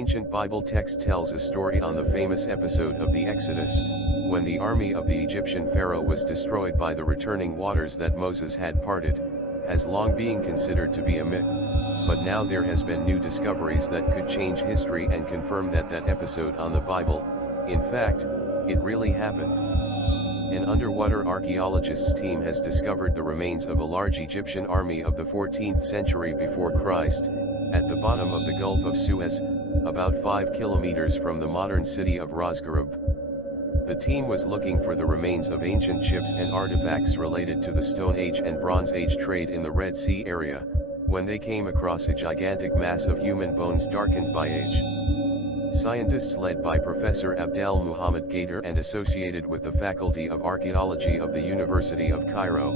ancient Bible text tells a story on the famous episode of the Exodus, when the army of the Egyptian Pharaoh was destroyed by the returning waters that Moses had parted, has long been considered to be a myth, but now there has been new discoveries that could change history and confirm that that episode on the Bible, in fact, it really happened. An underwater archaeologists team has discovered the remains of a large Egyptian army of the 14th century before Christ, at the bottom of the Gulf of Suez, about 5 kilometers from the modern city of Rosgarub. The team was looking for the remains of ancient ships and artifacts related to the Stone Age and Bronze Age trade in the Red Sea area, when they came across a gigantic mass of human bones darkened by age. Scientists led by Professor Abdel Muhammad Gader and associated with the Faculty of Archaeology of the University of Cairo,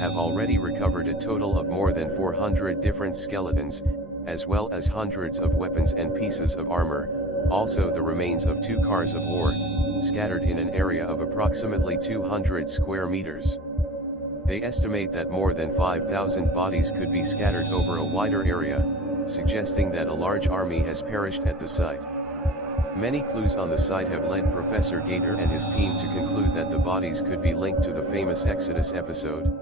have already recovered a total of more than 400 different skeletons, as well as hundreds of weapons and pieces of armor, also the remains of 2 cars of war, scattered in an area of approximately 200 square meters. They estimate that more than 5,000 bodies could be scattered over a wider area, suggesting that a large army has perished at the site. Many clues on the site have led Professor Gader and his team to conclude that the bodies could be linked to the famous Exodus episode.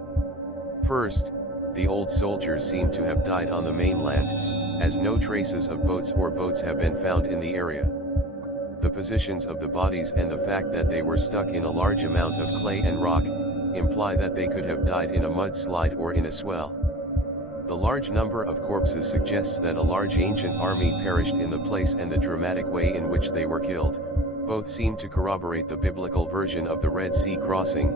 First, the old soldiers seem to have died on the mainland, as no traces of boats or boats have been found in the area. The positions of the bodies and the fact that they were stuck in a large amount of clay and rock, imply that they could have died in a mudslide or in a swell. The large number of corpses suggests that a large ancient army perished in the place and the dramatic way in which they were killed, both seem to corroborate the biblical version of the Red Sea crossing,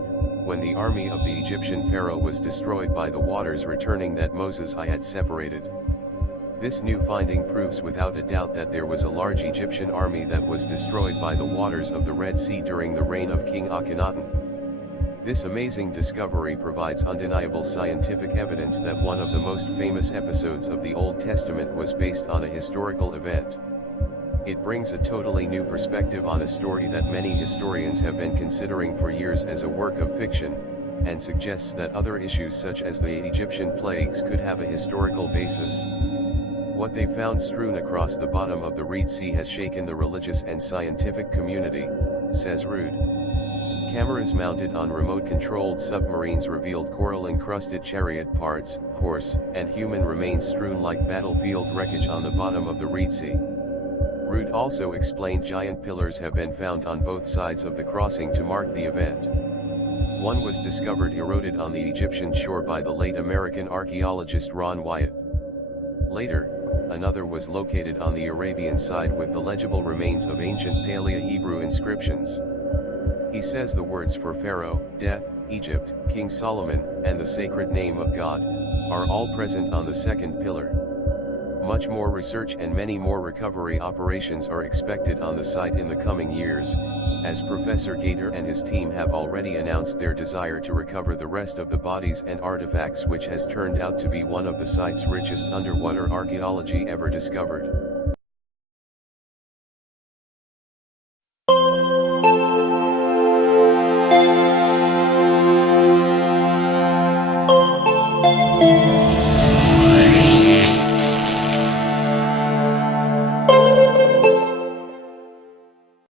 when the army of the Egyptian Pharaoh was destroyed by the waters returning that Moses I had separated. This new finding proves without a doubt that there was a large Egyptian army that was destroyed by the waters of the Red Sea during the reign of King Akhenaten. This amazing discovery provides undeniable scientific evidence that one of the most famous episodes of the Old Testament was based on a historical event. It brings a totally new perspective on a story that many historians have been considering for years as a work of fiction, and suggests that other issues such as the Egyptian plagues could have a historical basis. What they found strewn across the bottom of the Red Sea has shaken the religious and scientific community, says Ruud. Cameras mounted on remote-controlled submarines revealed coral-encrusted chariot parts, horse, and human remains strewn like battlefield wreckage on the bottom of the Red Sea. Ruud also explained giant pillars have been found on both sides of the crossing to mark the event. One was discovered eroded on the Egyptian shore by the late American archaeologist Ron Wyatt. Later, another was located on the Arabian side with the legible remains of ancient Paleo-Hebrew inscriptions. He says the words for Pharaoh, death, Egypt, King Solomon, and the sacred name of God, are all present on the second pillar. Much more research and many more recovery operations are expected on the site in the coming years, as Professor Gader and his team have already announced their desire to recover the rest of the bodies and artifacts, which has turned out to be one of the site's richest underwater archaeology ever discovered. Thank you.